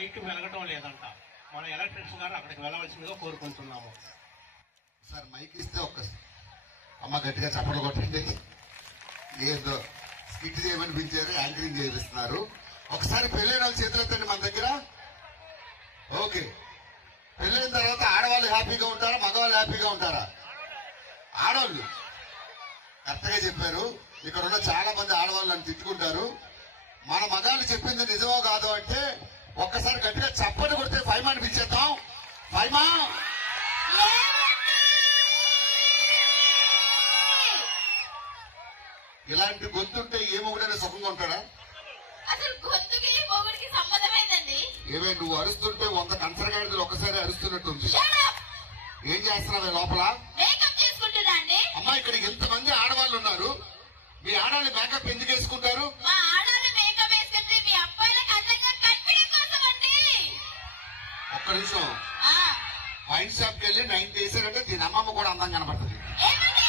Light వెలగటం లేదంట. మన electrician గారు అక్కడికి వెళ్ళవలసిందిగా కోరుకుంటున్నాము. సార్ మైక్ ఇస్తే అమ్మ గట్టిగా చప్పట్లు కొట్టండి. ఏదో స్కిట్ చేయమని పిలిచారు, యాంకరింగ్ చేపిస్తున్నారు. ఒకసారి పెళ్ళైన వాళ్ళు చేతులు ఎత్తండి మన దగ్గర. ఓకే, పెళ్ళైన తర్వాత ఆడవాళ్ళు హ్యాపీగా ఉంటారా, మగవాళ్ళు హ్యాపీగా ఉంటారా? ఆడవాళ్ళు కరెక్ట్ గా చెప్పారు. ఇక్కడ ఉన్న చాలా మంది ఆడవాళ్ళు నన్ను తిట్టుకుంటారు. మన మగాళ్ళు చెప్పింది నిజమో కాదో అంటే ఒక్కసారి గట్టిగా చప్పట్లు కొడితే ఫైమాని పిలిచేద్దాం. ఫైమా ఇలాంటి గొంతుంటే ఏ మొగుడైనా సుఖంగా ఉంటాడా? అసలు గొంతుకి మొగుడికి సంబంధమైందండి. ఏమే నువ్వు అరుస్తుంటే 100 కంచరగాడిదలు ఒక్కసారి అరుస్తున్నట్టుంది. ఏం చేస్తున్నావే లోపల? మేకప్ చేసుకుంటున్నా అండి. అమ్మా ఇక్కడ ఎంతమంది ఆడవాళ్ళు ఉన్నారు, మీ ఆడవాళ్ళు మేకప్ ఎందుకు వేసుకుంటారు? మా ఆడవాళ్ళు మేకప్ వేసుకుంటే మీ అబ్బాయిలకు అందంగా కనిపించడం కోసం అండి. ఒక్క నిమిషం, వైన్ షాప్ కి వెళ్ళి 9 వేసారంటే దీని అమ్మమ్మ కూడా అందంగా కనబడుతుంది. ఏమండి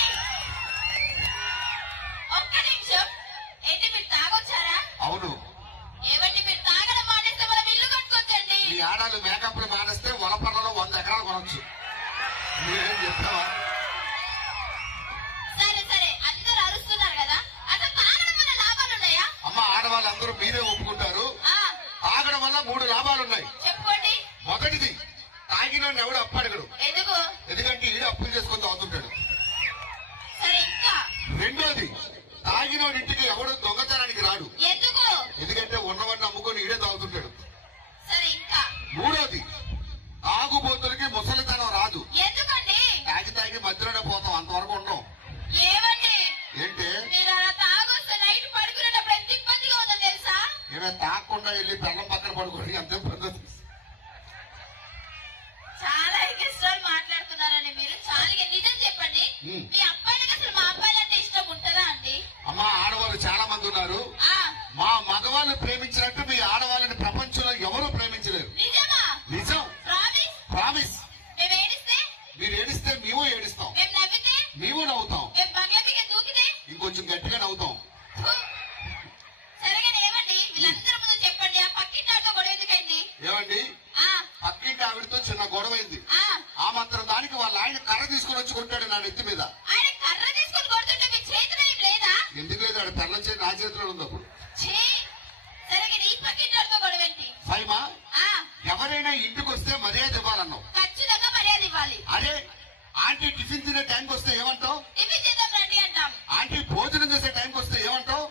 ఒక్క నిమిషం, ఏంటి మీరు తాగొచ్చారా? అవును. ఏమండి మీరు తాగడం మానేస్తే మనం ఇల్లు కట్టుకోవచ్చండి. మీ ఆడాలు మేకప్ లు మానేస్తే వలపర్లలో 100 ఎకరాలు కొనొచ్చు. మీరేం చెప్తావా? సరే సరే, అందరూ అరుస్తున్నారు కదా, అసలు తాగడం వల్ల లాభాలు ఉన్నాయా? అమ్మ ఆడవాళ్ళందరూ మీరే ఒప్పుకుంటారు. తాగడం వల్ల 3 లాభాలు ఉన్నాయి. చెప్పుకోండి. మొదటిది, తాగిన ఎవడు అప్పు అడగడు. ఎందుకు? ఎందుకంటే ఈడు అప్పులు చేసుకొని తాగుతుంటాడు. సరే ఇంకా. రెండోది, తాగిన ఇంటికి ఎవడు దొంగతనానికి రాడు. ఎందుకు? ఎందుకంటే ఉన్నవాడిని అమ్ముకొని ఈడే తాగుతుంటాడు. సరే ఇంకా. మూడోది, తాగుబోతులకి ముసలితనం రాదు. ఎందుకండి? తాగి మధ్యలోనే పోతాం, అంతవరకు ఉంటాం. ఏమండి ఏంటి మీరు అలా తాగొస్తే నైట్ పడుకునేటప్పుడు ఎంత ఇబ్బందిగా ఉందో తెలుసా? ఏమైనా తాగకుండా వెళ్ళి పెళ్ళం పక్కన పడుకోండి, అంతే పద్ధతి. చాలా ఇష్టం మాట్లాడుతున్నారని మీరు. చాలా నిజం చెప్పండి, మీ అబ్బాయిలకు అసలు మా అబ్బాయిలంటే ఇష్టం ఉంటుందా అండి? అమ్మా ఆడవాళ్ళు చాలా మంది ఉన్నారు. మా మగవాళ్ళు ప్రేమించినట్టు మీ ఆడవాళ్ళని ప్రపంచంలో ఎవరు ప్రేమించలేరు. నిజమా? నిజం. ప్రామిస్? ప్రామిస్. మేము ఏడిస్తే? మీరు ఏడిస్తే మేము ఏడిస్తాం. మేము నవ్వితే? మేము నవ్వుతాం. మేము బంగ్లాకి దూకితే? ఇంకొంచెం గట్టిగా నవ్వుతాం. సరిగా ఏమండి వీళ్ళందరూ ముందు చెప్పండి, ఆ పక్కింటాతో గొడవ ఎందుకైంది? ఏమండి పక్కింటి ఆవిడతో చిన్న గొడవైంది. ఆ మాత్రం దానికి వాళ్ళ ఆయన కర్ర తీసుకుని వచ్చి కొట్టాడు నా నెత్తి మీద. ఆయన కర్ర తీసుకుని కొడుతుంటే మీ చేతిలో ఏం లేదా? ఎందుకు లేదు, ఆడ పెళ్ళం చేతి నా చేతిలో ఉంది. అప్పుడు సరిగా ఈ పక్కింటాతో గొడవ ఏంటి? ఫైమా ఎవరైనా ఇంటికి వస్తే మర్యాద ఇవ్వాలన్నావు. ఖచ్చితంగా మర్యాద ఇవ్వాలి. అరే ఆంటీ టిఫిన్ తినే టైంకి వస్తే ఏమంటావు? టిఫిన్ చేద్దాం రండి అంటాం. ఆంటీ భోజనం చేసే టైంకి వస్తే ఏమంటావు?